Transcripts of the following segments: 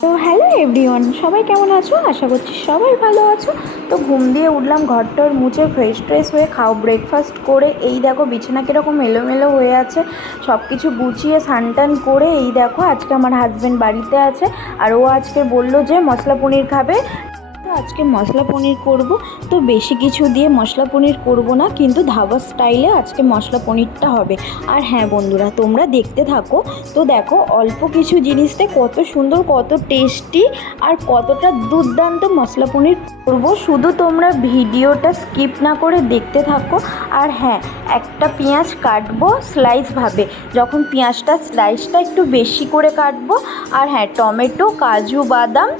তো hello everyone, সবাই কেমন আছো? আশা করছি সবাই ভালো আছো। তো ঘুম দিয়ে উঠলাম, ঘরটর মুছে ফ্রেশ ট্রেশ হয়ে ব্রেকফাস্ট করে এই দেখো বিছানা কীরকম এলোমেলো হয়ে আছে, সব কিছু গুছিয়ে স্নান করে এই দেখো আজকে আমার হাজব্যান্ড বাড়িতে আছে। আর ও আজকে বললো যে মশলা পনির খাবে। তো আজকে মশলা পনির করব। তো বেশি কিছু দিয়ে মশলা পনির করব না, কিন্তু ধাবা স্টাইলে আজকে মশলা পনিরটা হবে। আর হ্যাঁ বন্ধুরা, তোমরা দেখতে থাকো। তো দেখো অল্প কিছু জিনিসতে কত সুন্দর, কত টেস্টি আর কতটা দুর্দান্ত মশলা পনির করব। শুধু তোমরা ভিডিওটা স্কিপ না করে দেখতে থাকো। আর হ্যাঁ, একটা পেঁয়াজ কাটবো স্লাইসভাবে, যখন পেঁয়াজটা স্লাইসটা একটু বেশি করে কাটবো। আর হ্যাঁ, টমেটো, কাজু বাদাম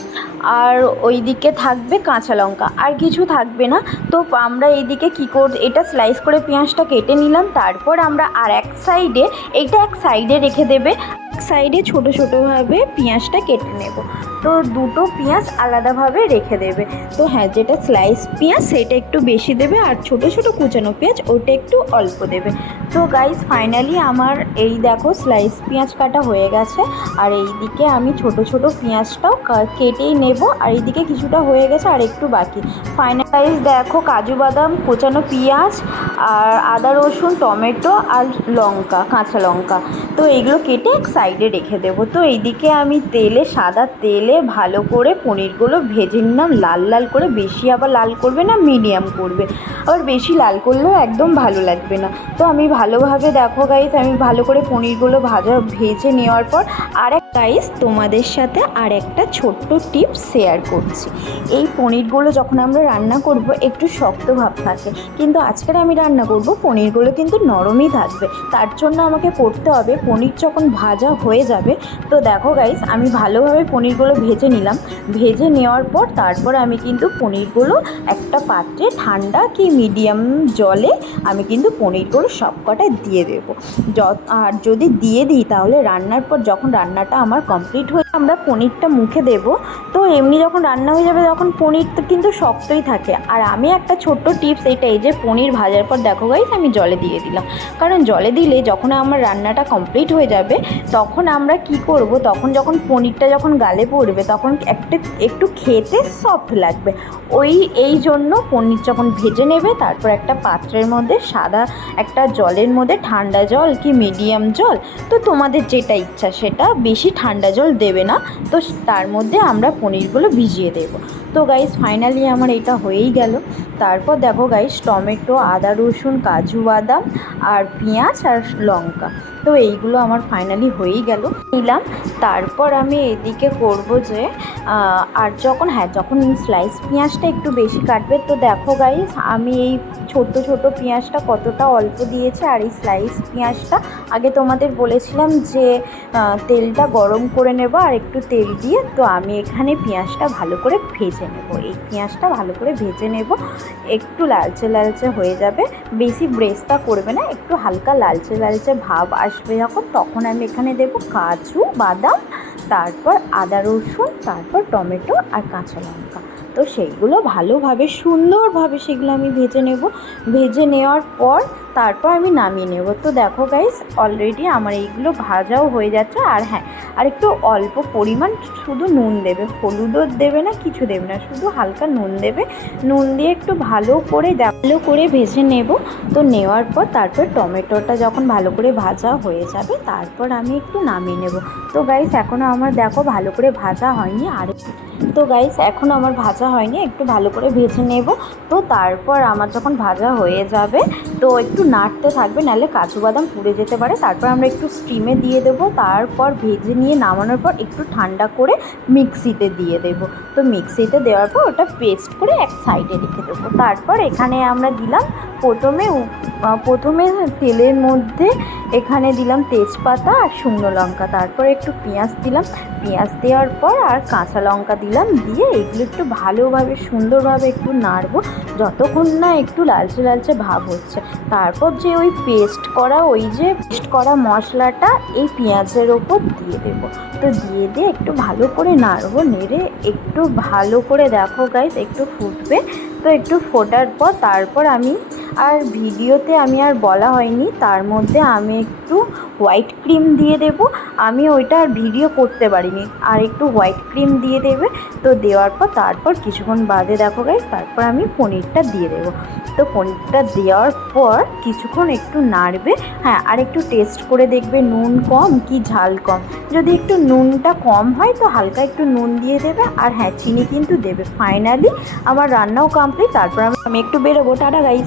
আর ওইদিকে থাকবে কাঁচা লঙ্কা, আর কিছু থাকবে না। তো আমরা এইদিকে কী এটা স্লাইস করে পেঁয়াজটা কেটে নিলাম। তারপর আমরা আর এক সাইডে, এইটা এক সাইডে রেখে দেবে, এক সাইডে ছোটো ছোটোভাবে পেঁয়াজটা কেটে নেব। তো দুটো পেঁয়াজ আলাদাভাবে রেখে দেবে। তো হ্যাঁ, যেটা স্লাইস পেঁয়াজ সেটা একটু বেশি দেবে, আর ছোটো ছোটো কুচানো পেঁয়াজ ওটা একটু অল্প দেবে। তো গাইস ফাইনালি আমার এই দেখো স্লাইস পেঁয়াজ কাটা হয়ে গেছে। আর এইদিকে আমি ছোট ছোট পেঁয়াজটাও কেটেই নেব। আর এইদিকে কিছুটা হয়ে গেছে আর একটু বাকি। ফাইনালাইজ দেখো কাজু বাদাম, কোচানো পেঁয়াজ আর আদা রসুন, টমেটো আর লঙ্কা, কাঁচা লঙ্কা, তো এইগুলো কেটে এক সাইডে রেখে দেবো। তো এইদিকে আমি সাদা তেলে ভালো করে পনিরগুলো ভেজে নিলাম লাল লাল করে। বেশি আবার লাল করবে না, মিডিয়াম করবে। আবার বেশি লাল করলেও একদম ভালো লাগবে না। তো আমি ভালোভাবে দেখো গাইস, আমি ভালো করে পনিরগুলো ভেজে নেওয়ার পর গাইস তোমাদের সাথে আর একটা ছোট্ট টিপস শেয়ার করছি। এই পনিরগুলো যখন আমরা রান্না করব একটু শক্ত ভাব থাকে, কিন্তু আজকের আমি রান্না করব পনিরগুলো কিন্তু নরমই থাকবে। তার জন্য আমাকে করতে হবে, পনির যখন ভাজা হয়ে যাবে, তো দেখো গাইস আমি ভালোভাবে পনিরগুলো ভেজে নিলাম। ভেজে নেওয়ার পর তারপর আমি কিন্তু পনিরগুলো একটা পাত্রে ঠান্ডা কি মিডিয়াম জলে আমি কিন্তু পনিরগুলো সবকটা দিয়ে দেবো। আর যদি দিয়ে দিই তাহলে রান্নার পর যখন রান্নাটা আমার কমপ্লিট হয়ে আমরা পনিরটা মুখে দেব, তো এমনি যখন রান্না হয়ে যাবে তখন পনির তো কিন্তু শক্তই থাকে। আর আমি একটা ছোট্ট টিপস এটাই, যে পনির ভাজার পর দেখো গাইস আমি জলে দিয়ে দিলাম, কারণ জলে দিলে যখন আমার রান্নাটা কমপ্লিট হয়ে যাবে তখন আমরা কি করব, তখন যখন পনিরটা যখন গালে পড়বে তখন একটু খেতে সফট লাগবে। এই জন্য পনির যখন ভেজে নেবে তারপর একটা পাত্রের মধ্যে সাদা একটা জলের মধ্যে ঠান্ডা জল কি মিডিয়াম জল, তো তোমাদের যেটা ইচ্ছা সেটা, বেশি ঠান্ডা জল দেবে না। তো তার মধ্যে আমরা পনিরগুলো ভিজিয়ে দেব। তো গাইস ফাইনালি আমার এটা হয়েই গেল। তারপর দেখো গাইস টমেটো, আদা রসুন, কাজু বাদাম আর পেঁয়াজ আর লঙ্কা, তো এইগুলো আমার ফাইনালি হয়েই গেল নিলাম। তারপর আমি এদিকে করব যে আর যখন স্লাইস পেঁয়াজটা একটু বেশি কাটবে, তো দেখো গাইস আমি এই ছোট ছোট পেঁয়াজটা কতটা অল্প দিয়েছি। আর এই স্লাইস পেঁয়াজটা আগে তোমাদের বলেছিলাম যে তেলটা গরম করে নেব আর একটু তেল দিয়ে, তো আমি এখানে পেঁয়াজটা ভালো করে ভেজে নেব। এই পেঁয়াজটা ভালো করে ভেজে নেব, একটু লালচে লালচে হয়ে যাবে, বেশি ব্রেস্তা করবে না, একটু হালকা লালচে লালচে ভাব আসবে যখন, তখন আমি এখানে দেব কাজু বাদাম, তারপর আদা রসুন, তারপর টমেটো আর কাঁচা লঙ্কা। তো সেইগুলো ভালোভাবে সুন্দরভাবে সেগুলো আমি ভেজে নেব। ভেজে নেওয়ার পর তারপর আমি নামিয়ে নেব। তো দেখো গাইস অলরেডি আমার এইগুলো ভাজাও হয়ে যাচ্ছে। আর হ্যাঁ, আর একটু অল্প পরিমাণ শুধু নুন দেবে, হলুদও দেবে না, কিছু দেবে না, শুধু হালকা নুন দেবে। নুন দিয়ে একটু ভালো করে ভেজে নেব। তো নেওয়ার পর তারপর টমেটোটা যখন ভালো করে ভাজা হয়ে যাবে তারপর আমি একটু নামিয়ে নেব। তো গাইস এখনও আমার দেখো ভালো করে ভাজা হয়নি, এখনও আমার ভাজা হয়নি, একটু ভালো করে ভেজে নেব। তো তারপর আমার যখন ভাজা হয়ে যাবে তো একটু নাড়তে থাকবে, নাহলে কাজু বাদাম পুড়ে যেতে পারে। তারপর আমরা একটু স্টিমে দিয়ে দেবো। তারপর ভেজে নিয়ে নামানোর পর একটু ঠান্ডা করে মিক্সিতে দিয়ে দেবো। তো মিক্সিতে দেওয়ার পর ওটা পেস্ট করে এক সাইডে রেখে দেবো। তারপর এখানে আমরা দিলাম প্রথমে তেলের মধ্যে এখানে দিলাম তেজপাতা আর শুকনো লঙ্কা, তারপর একটু পেঁয়াজ দিলাম, পেঁয়াজ দেওয়ার পর আর কাঁচা লঙ্কা দিলাম, দিয়ে এগুলো একটু ভালোভাবে সুন্দরভাবে একটু নাড়বো যতক্ষণ না একটু লালচে লালচে ভাব হচ্ছে। তারপর যে পেস্ট করা মশলাটা এই পেঁয়াজের ওপর দিয়ে দেবো। তো দিয়ে একটু ভালো করে নাড়বো, নেড়ে একটু ভালো করে দেখো গাইস একটু ফুটবে। তো একটু ফোটার পর তারপর আমি আর ভিডিওতে আমি আর বলা হয়নি, তার মধ্যে আমি একটু হোয়াইট ক্রিম দিয়ে দেব। আমি ওইটা আর ভিডিও করতে পারিনি, আর একটু হোয়াইট ক্রিম দিয়ে দেবে। তো দেওয়ার পর তারপর কিছুক্ষণ বাদে দেখো গাইস, তারপর আমি পনিরটা দিয়ে দেবো। তো পনিরটা দেওয়ার পর কিছুক্ষণ একটু নাড়বে। হ্যাঁ, আর একটু টেস্ট করে দেখবে নুন কম কি ঝাল কম। যদি একটু নুনটা কম হয় তো হালকা একটু নুন দিয়ে দেবে, আর হ্যাঁ চিনি কিন্তু দেবে। ফাইনালি আমার রান্নাও কমপ্লিট। তারপর আমি একটু বেরোবো। Tata guys.